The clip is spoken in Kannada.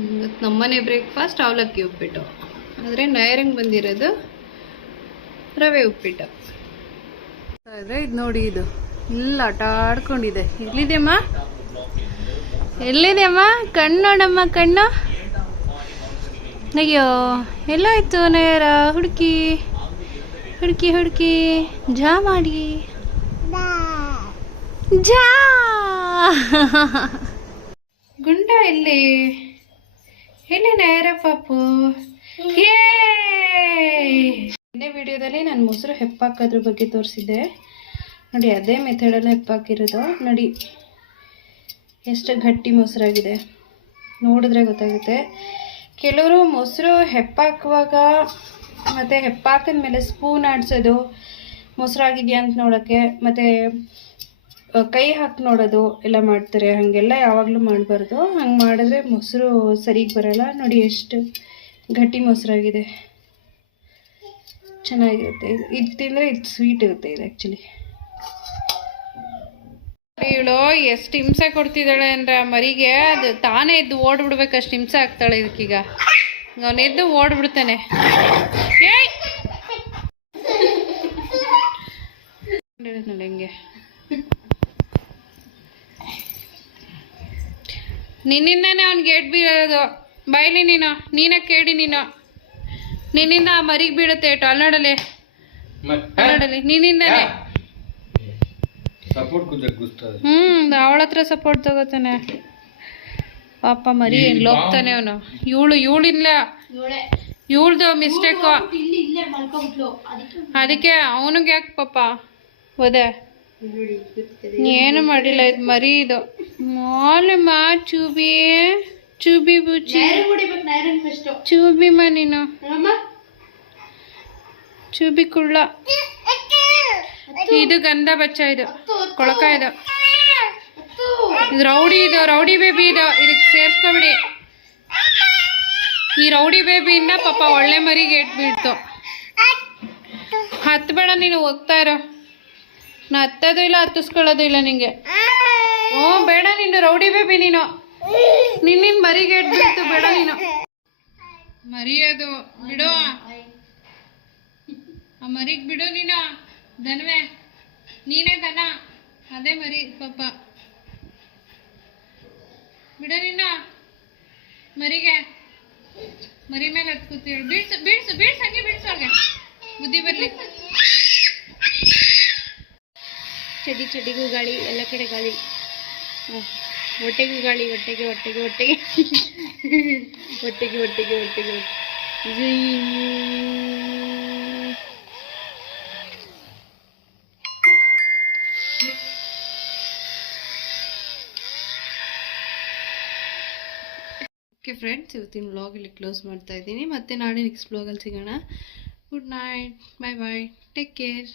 ಇವತ್ತು ನಮ್ಮನೆ ಬ್ರೇಕ್ಫಾಸ್ಟ್ ಅವಲಕ್ಕಿ ಉಪ್ಪಿಟ್ಟು, ಆದರೆ ನಯರಂಗ್ ಬಂದಿರೋದು ರವೆ ಉಪ್ಪಿಟ್ಟು. ಆದರೆ ಇದು ನೋಡಿ, ಇದು ಇಲ್ಲ ಆಟ ಆಡ್ಕೊಂಡಿದೆ. ಎಲ್ಲಿದೆಯಮ್ಮ, ಎಲ್ಲಿದೆಯಮ್ಮ? ಕಣ್ಣು ನೋಡಮ್ಮ, ಕಣ್ಣು. ಅಯ್ಯೋ ಎಲ್ಲೋಯ್ತು ನಯರ? ಹುಡುಕಿ ಹುಡುಕಿ ಹುಡುಕಿ ಜಾ ಮಾಡಿ ಜಾ. ಗುಂಡ ಎಲ್ಲಿ ನಯರ ಪಾಪು? ಹಿಂದೆ ವಿಡಿಯೋದಲ್ಲಿ ನಾನು ಮೊಸರು ಹೆಪ್ಪಾಕೋದ್ರ ಬಗ್ಗೆ ತೋರಿಸಿದ್ದೆ ನೋಡಿ, ಅದೇ ಮೆಥಡಲ್ಲಿ ಹೆಪ್ಪಾಕಿರೋದು ನೋಡಿ. ಎಷ್ಟು ಗಟ್ಟಿ ಮೊಸರಾಗಿದೆ ನೋಡಿದ್ರೆ ಗೊತ್ತಾಗುತ್ತೆ. ಕೆಲವರು ಮೊಸರು ಹೆಪ್ಪಾಕುವಾಗ ಮತ್ತು ಹೆಪ್ಪಾಕಿದ ಮೇಲೆ ಸ್ಪೂನ್ ಆಡಿಸೋದು ಮೊಸರಾಗಿದೆಯಾ ಅಂತ ನೋಡೋಕ್ಕೆ, ಮತ್ತು ಕೈ ಹಾಕಿ ನೋಡೋದು ಎಲ್ಲ ಮಾಡ್ತಾರೆ. ಹಾಗೆಲ್ಲ ಯಾವಾಗಲೂ ಮಾಡಬಾರ್ದು. ಹಂಗೆ ಮಾಡಿದ್ರೆ ಮೊಸರು ಸರಿಗೆ ಬರೋಲ್ಲ. ನೋಡಿ ಎಷ್ಟು ಗಟ್ಟಿ ಮೊಸರಾಗಿದೆ, ಚೆನ್ನಾಗಿರುತ್ತೆ. ಇದು ತಿಂದರೆ ಇದು ಸ್ವೀಟ್ ಇರುತ್ತೆ. ಇದು ಆ್ಯಕ್ಚುಲಿ ಇವಳು ಎಷ್ಟು ಹಿಂಸೆ ಕೊಡ್ತಿದ್ದಾಳೆ ಅಂದರೆ ಆ ಮರಿಗೆ, ಅದು ತಾನೇ ಎದ್ದು ಓಡ್ಬಿಡ್ಬೇಕು, ಅಷ್ಟು ಹಿಂಸೆ ಆಗ್ತಾಳೆ ಇದಕ್ಕೀಗ. ಅವನೆದ್ದು ಓಡ್ಬಿಡ್ತಾನೆ. ನೋಡಿ ಹೆಂಗೆ ನಿನ್ನಿಂದಾನೆ ಅವ್ನು ಗೇಟ್ ಬೀಳೋದು. ಬಾಯ್ಲಿ ನೀನೇ ಕೇಳಿ, ನಿನ್ನಿಂದ ಆ ಮರಿಗೆ ಬೀಳುತ್ತೆ. ಅಲ್ಲಾಡಲಿ ನಿನ್ನಿಂದಾನೆ. ಅವಳ ಹತ್ರ ಸಪೋರ್ಟ್ ತಗೋತಾನೆ ಪಾಪ. ಮರಿ ಹೋಗ್ತಾನೆ ಅವನು. ಇವಳಿಲ್ಲ, ಇವಳ್ದು ಮಿಸ್ಟೇಕು. ಅದಕ್ಕೆ ಅವನಿಗೆ ಯಾಕೆ ಪಾಪ ಹೋದೆ? ಏನು ಮಾಡಿಲ್ಲ. ಇದು ಮರಿ, ಇದು ಮಾಲಮ್ಮ. ಚೂಬಿ ಬುಚ್ಚಿ, ಚೂಬಿಮ್ಮ ನೀನು, ಚೂಬಿ ಕುಳ್ಳ. ಇದು ಗಂಧ ಬಚ್ಚ, ಇದು ಕೊಳಕ, ಇದು ರೌಡಿ, ಇದು ರೌಡಿ ಬೇಬಿ. ಇದಕ್ಕೆ ಸೇರ್ಸ್ಕೊಬಿಡಿ. ಈ ರೌಡಿ ಬೇಬಿಯಿಂದ ಪಾಪ ಒಳ್ಳೆ ಮರಿಗೆ ಏಟ್ ಬೀಳ್ತು. ಹತ್ಬೇಡ ನೀನು, ಹೋಗ್ತಾ ಇರೋ. ನಾ ಹತ್ತೋದು ಇಲ್ಲ, ಹತ್ತಿಸ್ಕೊಳ್ಳೋದು ಇಲ್ಲ ನಿಂಗೆ. ಬೇಡ ನೀನು ರೌಡಿ ಬೇಬಿ. ನಿನ್ನ ಮರಿಗೆ ಏಟ್ ಬೀಳ್ತು, ಬೇಡ ನೀನು. ಮರಿಯೋದು ಬಿಡು, ಆ ಮರಿಗೆ ಬಿಡು. ನೀನು ದನವೇ, ನೀನೇ ದನ, ಅದೇ ಮರಿ ಪಾಪ. ಬಿಡ ನಿನ್ನ ಮರಿಗೆ. ಮರಿ ಮೇಲೆ ಹತ್ತು ಕೂತೀವಿ. ಬೀಳ್ಸು ಬೀಳ್ಸು ಬೀಳ್ಸು, ಹಂಗೆ ಬೀಳ್ಸು, ಅವ್ರಿಗೆ ಬುದ್ಧಿ ಬರ್ಲಿ. ಚಡಿಗೂ ಗಾಳಿ, ಎಲ್ಲ ಕಡೆ ಗಾಳಿ. ಹೊಟ್ಟೆಗೂ ಗಾಳಿ, ಹೊಟ್ಟೆಗೆ ಹೊಟ್ಟೆಗೆ ಹೊಟ್ಟೆಗೆ ಹೊಟ್ಟೆಗೆ ಹೊಟ್ಟೆಗೆ ಹೊಟ್ಟೆಗೆ. ಓಕೆ ಫ್ರೆಂಡ್ಸ್, ಇವತ್ತಿನ ವ್ಲಾಗ್ ಇಲ್ಲಿ ಕ್ಲೋಸ್ ಮಾಡ್ತಾ ಇದ್ದೀನಿ. ಮತ್ತೆ ನಾಳೆ ನೆಕ್ಸ್ಟ್ ವ್ಲಾಗಲ್ಲಿ ಸಿಗೋಣ. ಗುಡ್ ನೈಟ್, ಬಾಯ್ ಬಾಯ್, ಟೇಕ್ ಕೇರ್.